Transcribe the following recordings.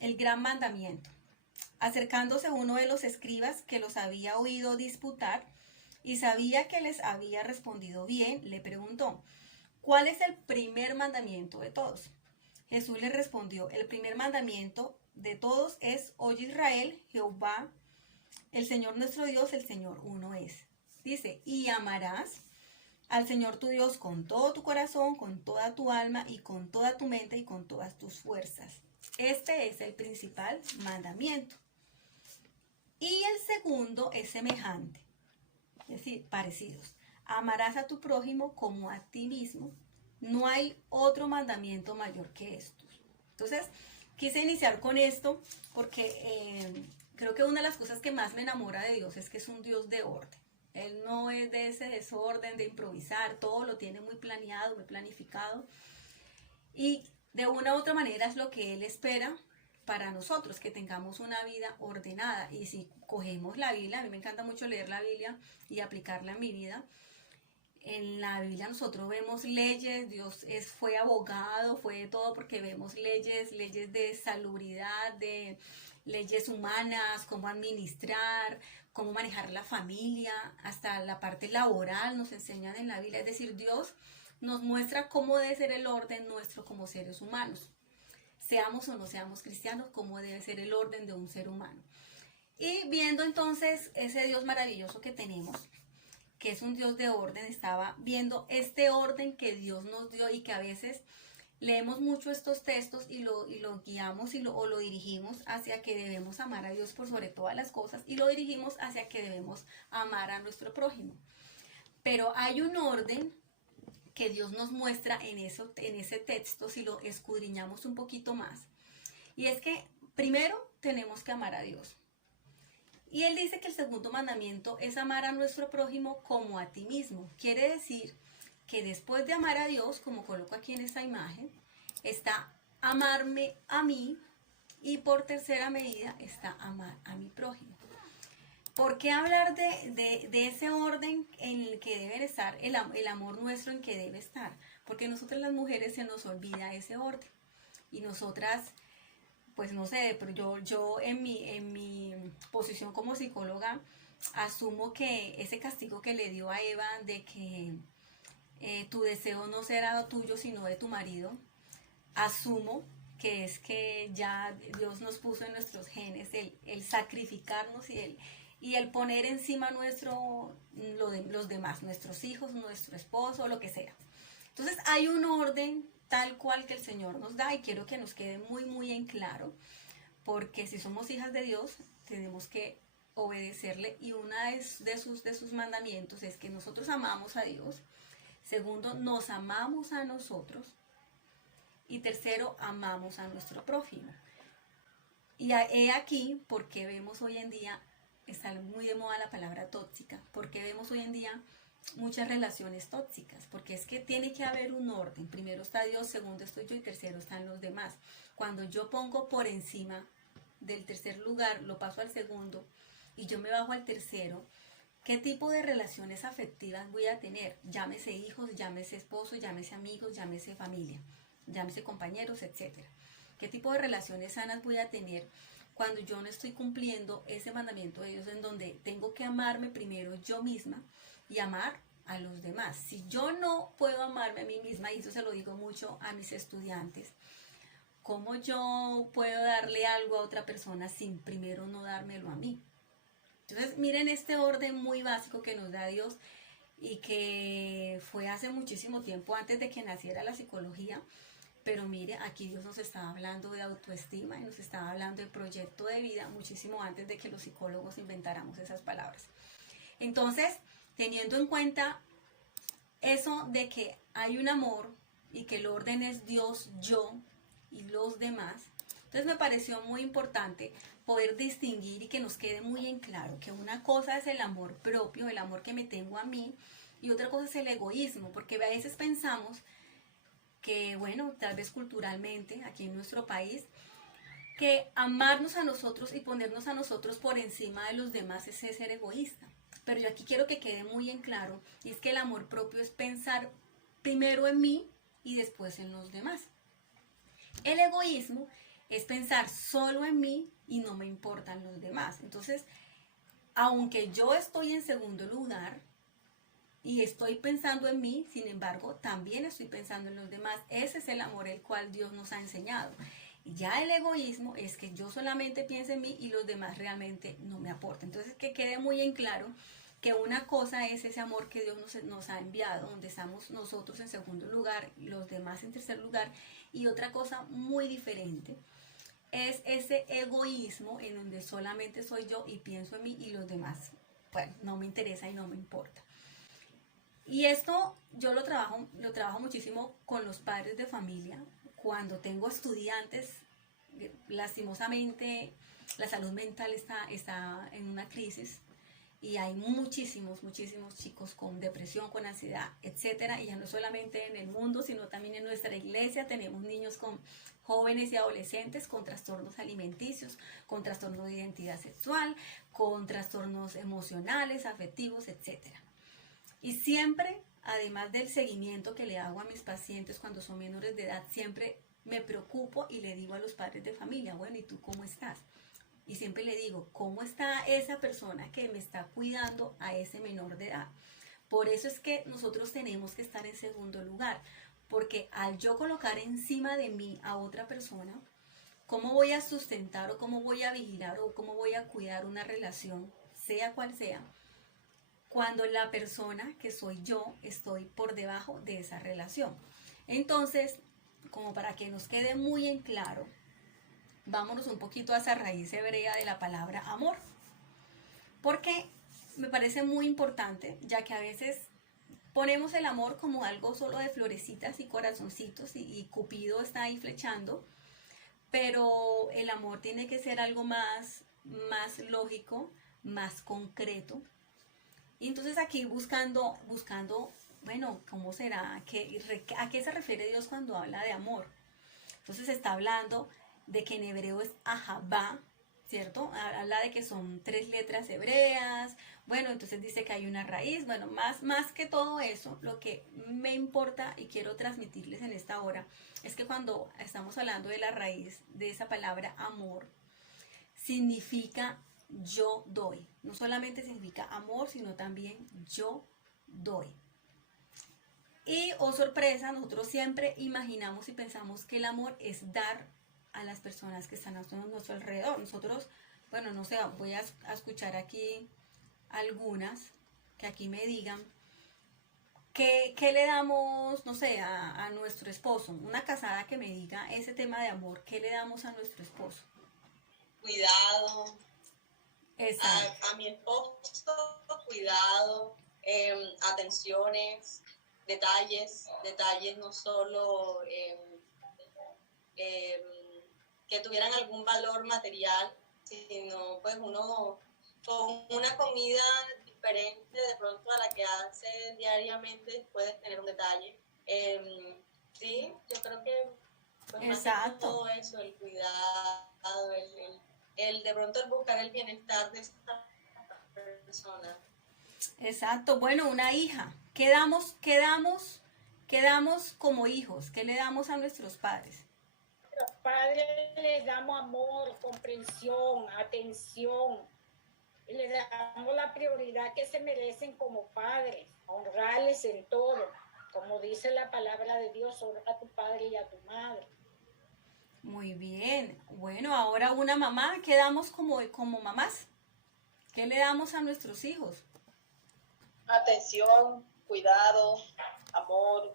el gran mandamiento. Acercándose uno de los escribas que los había oído disputar y sabía que les había respondido bien, le preguntó, ¿cuál es el primer mandamiento de todos? Jesús le respondió, el primer mandamiento de todos es, oye Israel, Jehová, el Señor nuestro Dios, el Señor uno es. Dice, y amarás al Señor tu Dios con todo tu corazón, con toda tu alma y con toda tu mente y con todas tus fuerzas. Este es el principal mandamiento. Y el segundo es semejante, es decir, parecidos. Amarás a tu prójimo como a ti mismo. No hay otro mandamiento mayor que estos. Entonces, quise iniciar con esto porque creo que una de las cosas que más me enamora de Dios es que es un Dios de orden. Él no es de ese desorden de improvisar, todo lo tiene muy planeado, muy planificado. Y de una u otra manera es lo que Él espera para nosotros, que tengamos una vida ordenada. Y si cogemos la Biblia, a mí me encanta mucho leer la Biblia y aplicarla en mi vida. En la Biblia nosotros vemos leyes, fue abogado, fue de todo, porque vemos leyes de salubridad, de leyes humanas, cómo administrar, cómo manejar la familia, hasta la parte laboral nos enseñan en la Biblia. Es decir, Dios nos muestra cómo debe ser el orden nuestro como seres humanos. Seamos o no seamos cristianos, cómo debe ser el orden de un ser humano. Y viendo entonces ese Dios maravilloso que tenemos, que es un Dios de orden, estaba viendo este orden que Dios nos dio y que a veces leemos mucho estos textos y lo guiamos o lo dirigimos hacia que debemos amar a Dios por sobre todas las cosas y lo dirigimos hacia que debemos amar a nuestro prójimo. Pero hay un orden que Dios nos muestra en ese texto si lo escudriñamos un poquito más. Y es que primero tenemos que amar a Dios. Y Él dice que el segundo mandamiento es amar a nuestro prójimo como a ti mismo. Quiere decir que después de amar a Dios, como coloco aquí en esta imagen, está amarme a mí y por tercera medida está amar a mi prójimo. ¿Por qué hablar de ese orden en el que debe estar, el amor nuestro en que debe estar? Porque nosotras las mujeres se nos olvida ese orden. Y nosotras, pues no sé, pero yo en mi posición como psicóloga asumo que ese castigo que le dio a Eva de que tu deseo no será tuyo sino de tu marido, asumo que es que ya Dios nos puso en nuestros genes el sacrificarnos y el poner encima nuestro, los demás, nuestros hijos, nuestro esposo, lo que sea. Entonces hay un orden tal cual que el Señor nos da y quiero que nos quede muy, muy en claro, porque si somos hijas de Dios, tenemos que obedecerle y una de sus mandamientos es que nosotros amamos a Dios, segundo, nos amamos a nosotros y tercero, amamos a nuestro prójimo. Y he aquí porque vemos hoy en día, está muy de moda la palabra tóxica, porque vemos hoy en día muchas relaciones tóxicas, porque es que tiene que haber un orden. Primero está Dios, segundo estoy yo y tercero están los demás. Cuando yo pongo por encima del tercer lugar, lo paso al segundo y yo me bajo al tercero, ¿qué tipo de relaciones afectivas voy a tener? Llámese hijos, llámese esposos, llámese amigos, llámese familia, llámese compañeros, etcétera. ¿Qué tipo de relaciones sanas voy a tener cuando yo no estoy cumpliendo ese mandamiento de Dios en donde tengo que amarme primero yo misma y amar a los demás? Si yo no puedo amarme a mí misma, y eso se lo digo mucho a mis estudiantes, ¿cómo yo puedo darle algo a otra persona sin primero no dármelo a mí? Entonces miren este orden muy básico que nos da Dios y que fue hace muchísimo tiempo antes de que naciera la psicología. Pero mire, aquí Dios nos estaba hablando de autoestima y nos estaba hablando de proyecto de vida muchísimo antes de que los psicólogos inventáramos esas palabras. Entonces, teniendo en cuenta eso de que hay un amor y que el orden es Dios, yo y los demás, entonces me pareció muy importante poder distinguir y que nos quede muy en claro que una cosa es el amor propio, el amor que me tengo a mí, y otra cosa es el egoísmo, porque a veces pensamos que, bueno, tal vez culturalmente, aquí en nuestro país, que amarnos a nosotros y ponernos a nosotros por encima de los demás es ser egoísta. Pero yo aquí quiero que quede muy en claro, y es que el amor propio es pensar primero en mí y después en los demás. El egoísmo es pensar solo en mí y no me importan los demás. Entonces, aunque yo estoy en segundo lugar y estoy pensando en mí, sin embargo, también estoy pensando en los demás. Ese es el amor el cual Dios nos ha enseñado. Ya el egoísmo es que yo solamente pienso en mí y los demás realmente no me aportan. Entonces, que quede muy en claro que una cosa es ese amor que Dios nos ha enviado, donde estamos nosotros en segundo lugar, los demás en tercer lugar, y otra cosa muy diferente es ese egoísmo en donde solamente soy yo y pienso en mí y los demás, bueno, no me interesa y no me importa. Y esto yo lo trabajo muchísimo con los padres de familia. Cuando tengo estudiantes, lastimosamente la salud mental está en una crisis y hay muchísimos chicos con depresión, con ansiedad, etcétera, y ya no solamente en el mundo, sino también en nuestra iglesia tenemos niños con jóvenes y adolescentes con trastornos alimenticios, con trastornos de identidad sexual, con trastornos emocionales, afectivos, etcétera. Y siempre, además del seguimiento que le hago a mis pacientes cuando son menores de edad, siempre me preocupo y le digo a los padres de familia, bueno, ¿y tú cómo estás? Y siempre le digo, ¿cómo está esa persona que me está cuidando a ese menor de edad? Por eso es que nosotros tenemos que estar en segundo lugar, porque al yo colocar encima de mí a otra persona, ¿cómo voy a sustentar o cómo voy a vigilar o cómo voy a cuidar una relación, sea cual sea, cuando la persona que soy yo estoy por debajo de esa relación? Entonces, como para que nos quede muy en claro, vámonos un poquito a esa raíz hebrea de la palabra amor, porque me parece muy importante, ya que a veces ponemos el amor como algo solo de florecitas y corazoncitos y Cupido está ahí flechando, pero el amor tiene que ser algo más lógico, más concreto. Y entonces aquí buscando, bueno, ¿cómo será? ¿A qué se refiere Dios cuando habla de amor? Entonces está hablando de que en hebreo es ahabá, ¿cierto? Habla de que son 3 letras hebreas, bueno, entonces dice que hay una raíz, bueno, más que todo eso, lo que me importa y quiero transmitirles en esta hora es que cuando estamos hablando de la raíz de esa palabra amor, significa yo doy. No solamente significa amor, sino también yo doy. Y, oh sorpresa, nosotros siempre imaginamos y pensamos que el amor es dar a las personas que están a nuestro alrededor. Nosotros, bueno, no sé, voy a escuchar aquí algunas que aquí me digan qué le damos, no sé, a nuestro esposo. Una casada que me diga ese tema de amor, ¿qué le damos a nuestro esposo? Cuidado. Exacto. A mi esposo, cuidado, atenciones, detalles no solo que tuvieran algún valor material, sino pues uno con una comida diferente de pronto a la que hace diariamente puedes tener un detalle. Sí, yo creo que pues más que Exacto. todo eso, el cuidado, el de pronto el buscar el bienestar de esta persona. Exacto. Bueno, una hija. ¿Qué damos como hijos? ¿Qué le damos a nuestros padres? Los padres les damos amor, comprensión, atención, y les damos la prioridad que se merecen como padres, honrarles en todo. Como dice la palabra de Dios, honra a tu padre y a tu madre. Muy bien. Bueno, ahora una mamá. ¿Qué damos como mamás? ¿Qué le damos a nuestros hijos? Atención, cuidado, amor.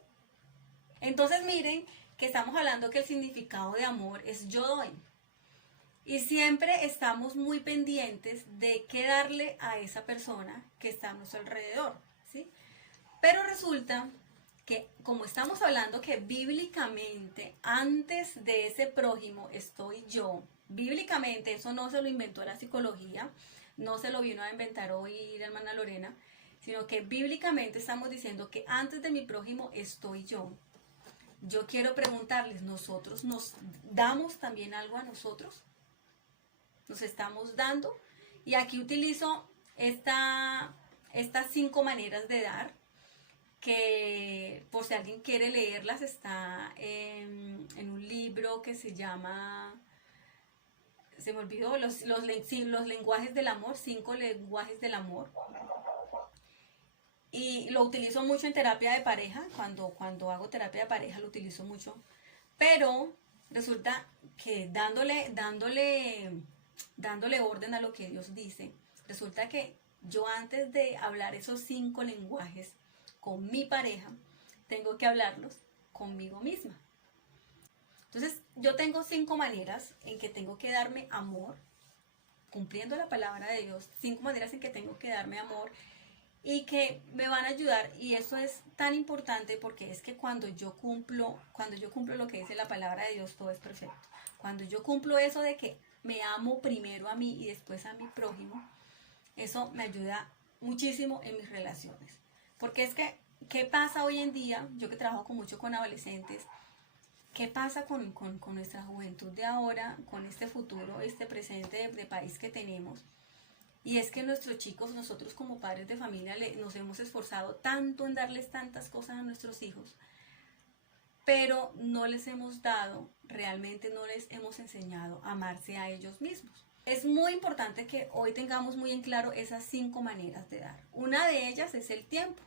Entonces miren que estamos hablando que el significado de amor es yo doy. Y siempre estamos muy pendientes de qué darle a esa persona que está a nuestro alrededor, ¿sí? Pero resulta que como estamos hablando que bíblicamente antes de ese prójimo estoy yo, bíblicamente eso no se lo inventó la psicología, no se lo vino a inventar hoy la hermana Lorena, sino que bíblicamente estamos diciendo que antes de mi prójimo estoy yo. Yo quiero preguntarles, ¿nosotros nos damos también algo a nosotros? ¿Nos estamos dando? Y aquí utilizo estas 5 maneras de dar, que por si alguien quiere leerlas, está en un libro que se llama se me olvidó, sí, los lenguajes del amor, 5 lenguajes del amor. Y lo utilizo mucho en terapia de pareja, cuando hago terapia de pareja lo utilizo mucho. Pero resulta que dándole orden a lo que Dios dice, resulta que yo antes de hablar esos 5 lenguajes con mi pareja, tengo que hablarlos conmigo misma. Entonces, yo tengo 5 maneras en que tengo que darme amor, cumpliendo la palabra de Dios, 5 maneras en que tengo que darme amor y que me van a ayudar. Y eso es tan importante porque es que cuando yo cumplo lo que dice la palabra de Dios, todo es perfecto. Cuando yo cumplo eso de que me amo primero a mí y después a mi prójimo, eso me ayuda muchísimo en mis relaciones. Porque es que, ¿qué pasa hoy en día? Yo que trabajo mucho con adolescentes, ¿qué pasa con nuestra juventud de ahora, con este futuro, este presente de país que tenemos? Y es que nuestros chicos, nosotros como padres de familia, nos hemos esforzado tanto en darles tantas cosas a nuestros hijos, pero no les hemos dado, realmente no les hemos enseñado a amarse a ellos mismos. Es muy importante que hoy tengamos muy en claro esas 5 maneras de dar. Una de ellas es el tiempo.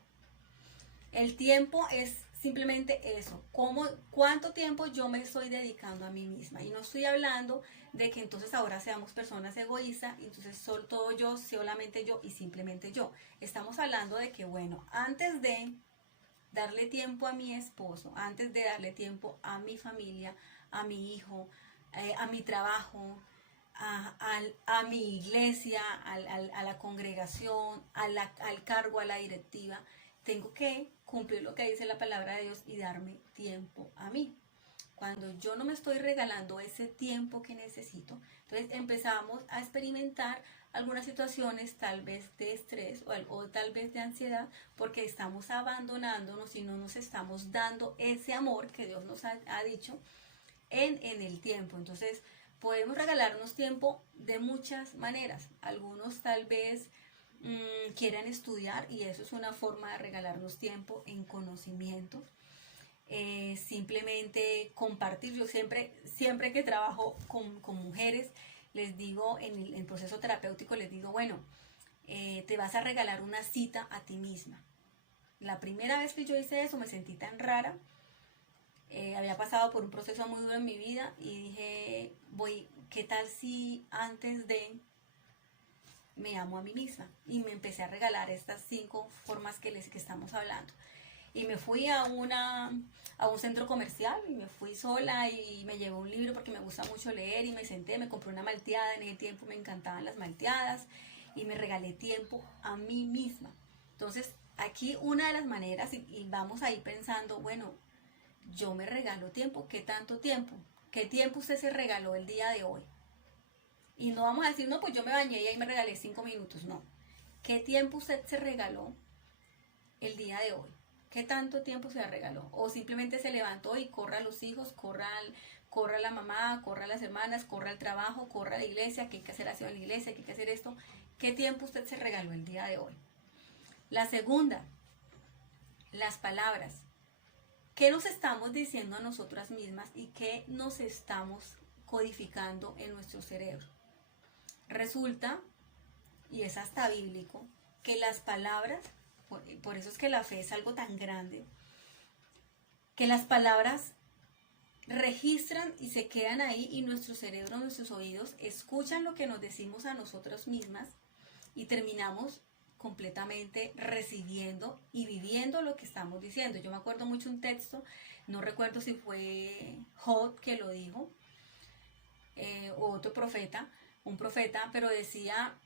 El tiempo es simplemente eso, cuánto tiempo yo me estoy dedicando a mí misma. Y no estoy hablando de que entonces ahora seamos personas egoístas, y entonces todo yo, solamente yo y simplemente yo. Estamos hablando de que, bueno, antes de darle tiempo a mi esposo, antes de darle tiempo a mi familia, a mi hijo, a mi trabajo, a mi iglesia, a la congregación, al cargo, a la directiva, tengo que cumplir lo que dice la palabra de Dios y darme tiempo a mí. Cuando yo no me estoy regalando ese tiempo que necesito, entonces empezamos a experimentar algunas situaciones tal vez de estrés o tal vez de ansiedad, porque estamos abandonándonos y no nos estamos dando ese amor que Dios nos ha dicho en el tiempo. Entonces podemos regalarnos tiempo de muchas maneras. Algunos tal vez quieran estudiar, y eso es una forma de regalarnos tiempo en conocimientos. Simplemente compartir. Yo siempre que trabajo con mujeres, les digo, en el proceso terapéutico, les digo, bueno, te vas a regalar una cita a ti misma. La primera vez que yo hice eso me sentí tan rara. Había pasado por un proceso muy duro en mi vida y dije, ¿qué tal si antes de me amo a mí misma? Y me empecé a regalar estas 5 formas que estamos hablando. Y me fui a un centro comercial y me fui sola y me llevé un libro porque me gusta mucho leer y me senté, me compré una malteada. En ese tiempo me encantaban las malteadas y me regalé tiempo a mí misma. Entonces, aquí una de las maneras, y vamos a ir pensando, bueno, yo me regalo tiempo. ¿Qué tanto tiempo? ¿Qué tiempo usted se regaló el día de hoy? Y no vamos a decir, no, pues yo me bañé y ahí me regalé 5 minutos. No. ¿Qué tiempo usted se regaló el día de hoy? ¿Qué tanto tiempo se regaló? O simplemente se levantó y corra a los hijos, corra a la mamá, corra a las hermanas, corra al trabajo, corra a la iglesia, que hay que hacer aseo en la iglesia, que hay que hacer esto. ¿Qué tiempo usted se regaló el día de hoy? La segunda, las palabras. ¿Qué nos estamos diciendo a nosotras mismas y qué nos estamos codificando en nuestro cerebro? Resulta, y es hasta bíblico, que las palabras, por eso es que la fe es algo tan grande, que las palabras registran y se quedan ahí, y nuestro cerebro, nuestros oídos escuchan lo que nos decimos a nosotras mismas y terminamos completamente recibiendo y viviendo lo que estamos diciendo. Yo me acuerdo mucho un texto, no recuerdo si fue Job que lo dijo, o otro profeta, un profeta, pero decía,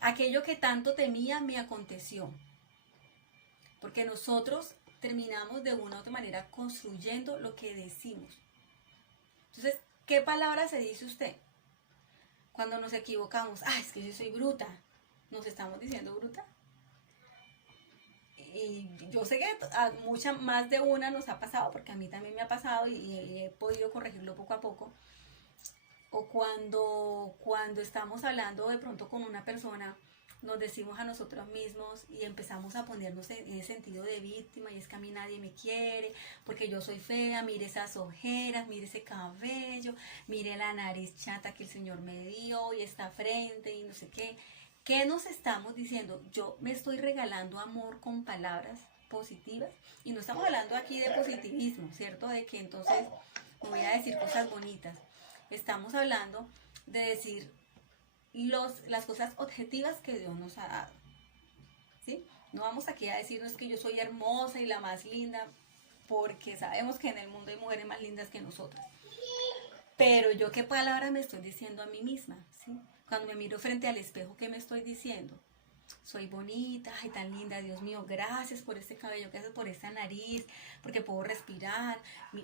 aquello que tanto temía me aconteció. Porque nosotros terminamos de una u otra manera construyendo lo que decimos. Entonces, ¿qué palabra se dice usted? Cuando nos equivocamos, es que yo soy bruta. ¿Nos estamos diciendo bruta? Y yo sé que a más de una nos ha pasado, porque a mí también me ha pasado y he podido corregirlo poco a poco. O cuando estamos hablando de pronto con una persona nos decimos a nosotros mismos y empezamos a ponernos en ese sentido de víctima, y es que a mí nadie me quiere porque yo soy fea, mire esas ojeras, mire ese cabello, mire la nariz chata que el Señor me dio y esta frente y no sé qué. ¿Qué nos estamos diciendo? Yo me estoy regalando amor con palabras positivas, y no estamos hablando aquí de positivismo, ¿cierto? De que entonces me voy a decir cosas bonitas. Estamos hablando de decir las cosas objetivas que Dios nos ha dado, ¿sí? No vamos aquí a decirnos que yo soy hermosa y la más linda, porque sabemos que en el mundo hay mujeres más lindas que nosotras. Pero yo, ¿qué palabra me estoy diciendo a mí misma? ¿Sí? Cuando me miro frente al espejo, ¿qué me estoy diciendo? Soy bonita, ay, tan linda, Dios mío, gracias por este cabello, gracias por esta nariz, porque puedo respirar.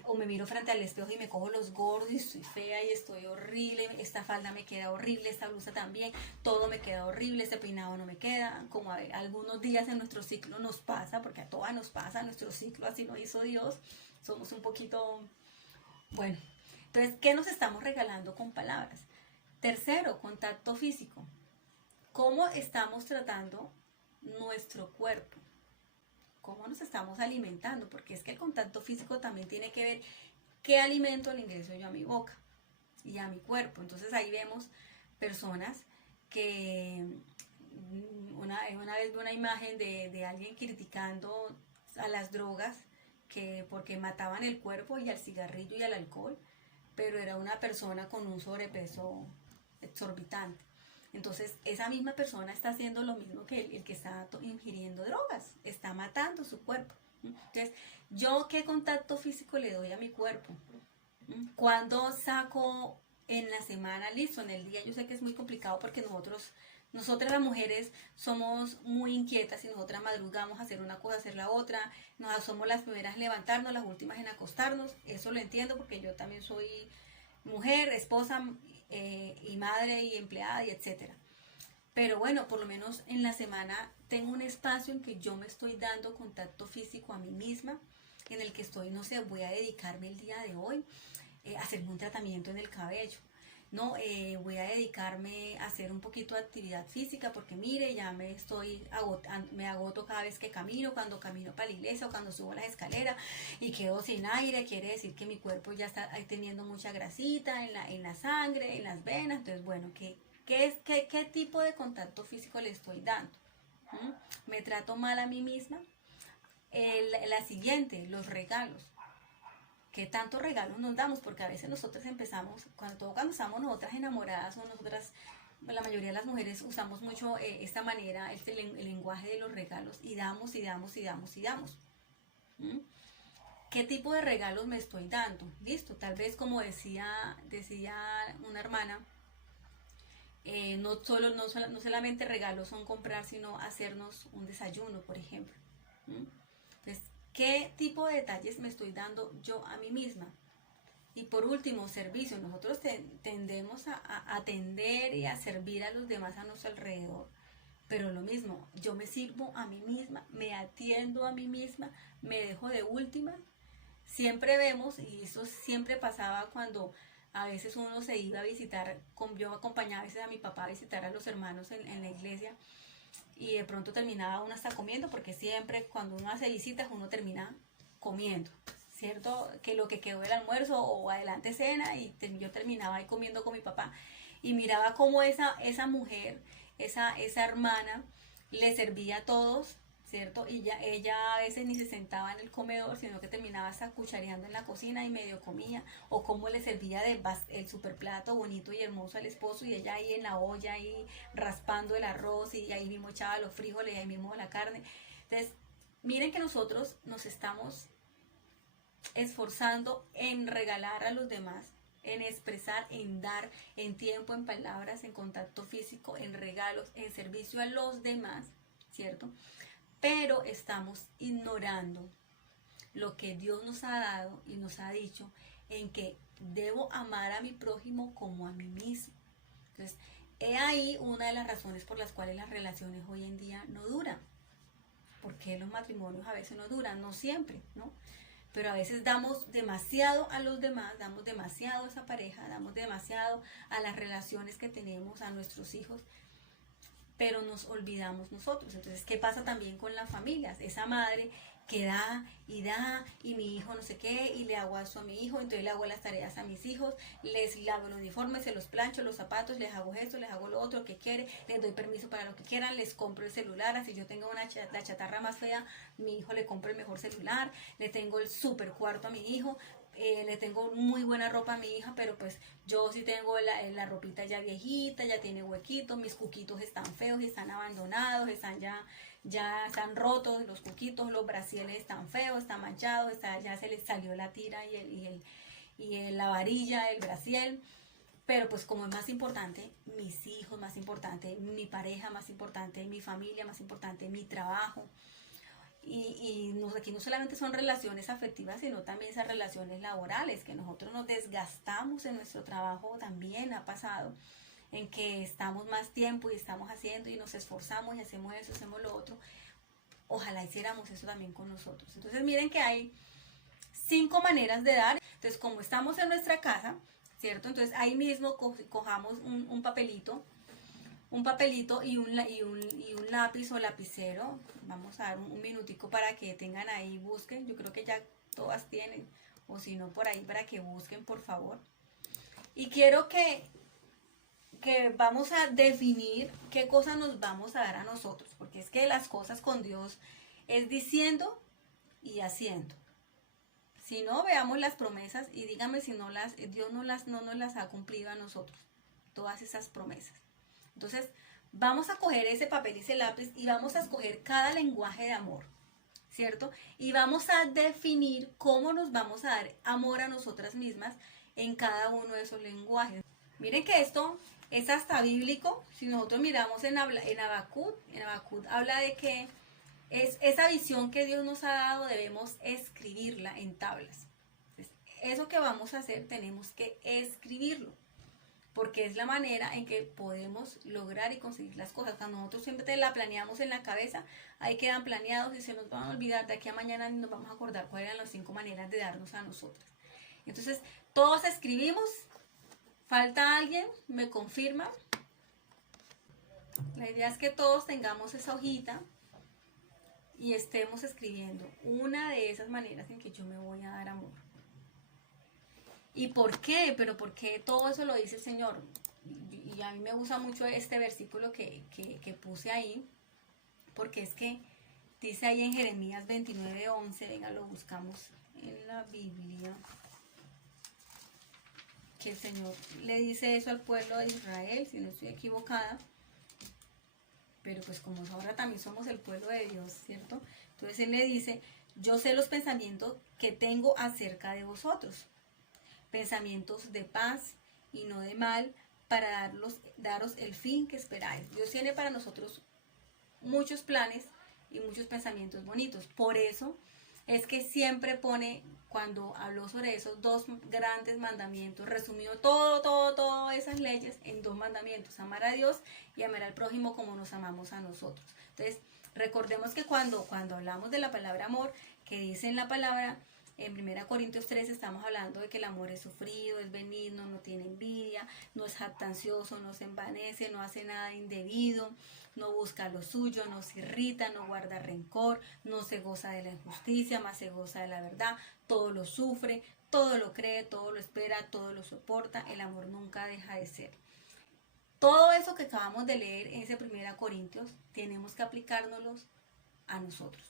O me miro frente al espejo y me cojo los gordos y estoy fea y estoy horrible, esta falda me queda horrible, esta blusa también, todo me queda horrible, este peinado no me queda. Como algunos días en nuestro ciclo nos pasa, porque a todas nos pasa, nuestro ciclo así lo hizo Dios, somos un poquito, bueno. Entonces, ¿qué nos estamos regalando con palabras? Tercero, contacto físico. ¿Cómo estamos tratando nuestro cuerpo? ¿Cómo nos estamos alimentando? Porque es que el contacto físico también tiene que ver qué alimento le ingreso yo a mi boca y a mi cuerpo. Entonces ahí vemos personas que una vez vi una imagen de alguien criticando a las drogas, que porque mataban el cuerpo, y al cigarrillo y al alcohol, pero era una persona con un sobrepeso exorbitante. Entonces, esa misma persona está haciendo lo mismo que el que está ingiriendo drogas, está matando su cuerpo. Entonces, ¿yo qué contacto físico le doy a mi cuerpo? Cuando saco en la semana, listo, en el día, yo sé que es muy complicado porque nosotras las mujeres somos muy inquietas y nosotras madrugamos a hacer una cosa, a hacer la otra, somos las primeras en levantarnos, las últimas en acostarnos. Eso lo entiendo porque yo también soy mujer, esposa, y madre y empleada y etcétera. Pero bueno, por lo menos en la semana tengo un espacio en que yo me estoy dando contacto físico a mí misma, en el que estoy, no sé, voy a dedicarme el día de hoy a hacerme un tratamiento en el cabello. No, voy a dedicarme a hacer un poquito de actividad física, porque mire, ya me agoto cada vez que camino, cuando camino para la iglesia o cuando subo las escaleras y quedo sin aire, quiere decir que mi cuerpo ya está teniendo mucha grasita en la sangre, en las venas. Entonces, bueno, ¿qué tipo de contacto físico le estoy dando? ¿Me trato mal a mí misma? La siguiente, los regalos. ¿Qué tantos regalos nos damos? Porque a veces nosotras empezamos, cuando estamos nosotras enamoradas, o nosotras, la mayoría de las mujeres usamos mucho esta manera, el lenguaje de los regalos, y damos y damos y damos y damos. ¿Qué tipo de regalos me estoy dando? Listo, tal vez como decía una hermana, no solamente regalos son comprar, sino hacernos un desayuno, por ejemplo. Entonces, ¿qué tipo de detalles me estoy dando yo a mí misma? Y por último, servicio. Nosotros tendemos a atender y a servir a los demás a nuestro alrededor. Pero lo mismo, yo me sirvo a mí misma, me atiendo a mí misma, me dejo de última. Siempre vemos, y eso siempre pasaba cuando a veces uno se iba a visitar, yo acompañaba a veces a mi papá a visitar a los hermanos en la iglesia, y de pronto terminaba uno hasta comiendo, porque siempre cuando uno hace visitas uno termina comiendo, ¿cierto? Que lo que quedó del almuerzo o adelante cena, y yo terminaba ahí comiendo con mi papá, y miraba cómo esa mujer, esa hermana, le servía a todos, ¿cierto? Y ella a veces ni se sentaba en el comedor, sino que terminaba hasta cuchareando en la cocina y medio comía, o cómo le servía el super plato bonito y hermoso al esposo, y ella ahí en la olla, ahí raspando el arroz, y ahí mismo echaba los frijoles, y ahí mismo la carne. Entonces, miren que nosotros nos estamos esforzando en regalar a los demás, en expresar, en dar, en tiempo, en palabras, en contacto físico, en regalos, en servicio a los demás, ¿cierto? Pero estamos ignorando lo que Dios nos ha dado y nos ha dicho, en que debo amar a mi prójimo como a mí mismo. Entonces, he ahí una de las razones por las cuales las relaciones hoy en día no duran. Porque los matrimonios a veces no duran, no siempre, ¿no? Pero a veces damos demasiado a los demás, damos demasiado a esa pareja, damos demasiado a las relaciones que tenemos, a nuestros hijos, pero nos olvidamos nosotros. Entonces, ¿qué pasa también con las familias? Esa madre que da, y mi hijo no sé qué, y le hago esto a mi hijo, entonces le hago las tareas a mis hijos, les lavo el uniforme, se los plancho, los zapatos, les hago esto, les hago lo otro que quiere, les doy permiso para lo que quieran, les compro el celular, así yo tengo la chatarra más fea, mi hijo le compro el mejor celular, le tengo el super cuarto a mi hijo, le tengo muy buena ropa a mi hija, pero pues yo sí tengo la ropita ya viejita, ya tiene huequitos, mis cuquitos están feos, están abandonados, están ya están rotos los cuquitos, los brasieles están feos, están manchados, ya se les salió la tira la varilla, el brasiel. Pero pues como es más importante, mis hijos más importante, mi pareja más importante, mi familia más importante, mi trabajo. Aquí no solamente son relaciones afectivas, sino también esas relaciones laborales, que nosotros nos desgastamos en nuestro trabajo, también ha pasado, en que estamos más tiempo y estamos haciendo y nos esforzamos y hacemos eso, hacemos lo otro. Ojalá hiciéramos eso también con nosotros. Entonces miren que hay 5 maneras de dar. Entonces como estamos en nuestra casa, ¿cierto? Entonces ahí mismo cojamos un papelito y un lápiz o lapicero. Vamos a dar un minutico para que tengan ahí, busquen. Yo creo que ya todas tienen, o si no por ahí para que busquen, por favor. Y quiero que vamos a definir qué cosas nos vamos a dar a nosotros, porque es que las cosas con Dios es diciendo y haciendo. Si no, veamos las promesas y dígame si Dios no nos las ha cumplido a nosotros, todas esas promesas. Entonces, vamos a coger ese papel y ese lápiz y vamos a escoger cada lenguaje de amor, ¿cierto? Y vamos a definir cómo nos vamos a dar amor a nosotras mismas en cada uno de esos lenguajes. Miren que esto es hasta bíblico. Si nosotros miramos en Habacuc habla de que es esa visión que Dios nos ha dado, debemos escribirla en tablas. Entonces, eso que vamos a hacer tenemos que escribirlo, porque es la manera en que podemos lograr y conseguir las cosas. Cuando nosotros siempre la planeamos en la cabeza, ahí quedan planeados y se nos van a olvidar. De aquí a mañana nos vamos a acordar cuáles eran las 5 maneras de darnos a nosotras. Entonces, todos escribimos. ¿Falta alguien? ¿Me confirma? La idea es que todos tengamos esa hojita y estemos escribiendo una de esas maneras en que yo me voy a dar amor. ¿Y por qué? Pero ¿por qué todo eso lo dice el Señor? Y a mí me gusta mucho este versículo que puse ahí, porque es que dice ahí en Jeremías 29:11, venga, lo buscamos en la Biblia, que el Señor le dice eso al pueblo de Israel, si no estoy equivocada, pero pues como ahora también somos el pueblo de Dios, ¿cierto? Entonces Él le dice, yo sé los pensamientos que tengo acerca de vosotros, pensamientos de paz y no de mal, para daros el fin que esperáis. Dios tiene para nosotros muchos planes y muchos pensamientos bonitos. Por eso es que siempre pone, cuando habló sobre esos 2 grandes mandamientos, resumió todas esas leyes en 2 mandamientos: amar a Dios y amar al prójimo como nos amamos a nosotros. Entonces, recordemos que cuando hablamos de la palabra amor, que dice en la palabra, en 1 Corintios 13 estamos hablando de que el amor es sufrido, es benigno, no tiene envidia, no es jactancioso, no se envanece, no hace nada indebido, no busca lo suyo, no se irrita, no guarda rencor, no se goza de la injusticia, más se goza de la verdad, todo lo sufre, todo lo cree, todo lo espera, todo lo soporta, el amor nunca deja de ser. Todo eso que acabamos de leer en ese 1 Corintios, tenemos que aplicárnoslos a nosotros.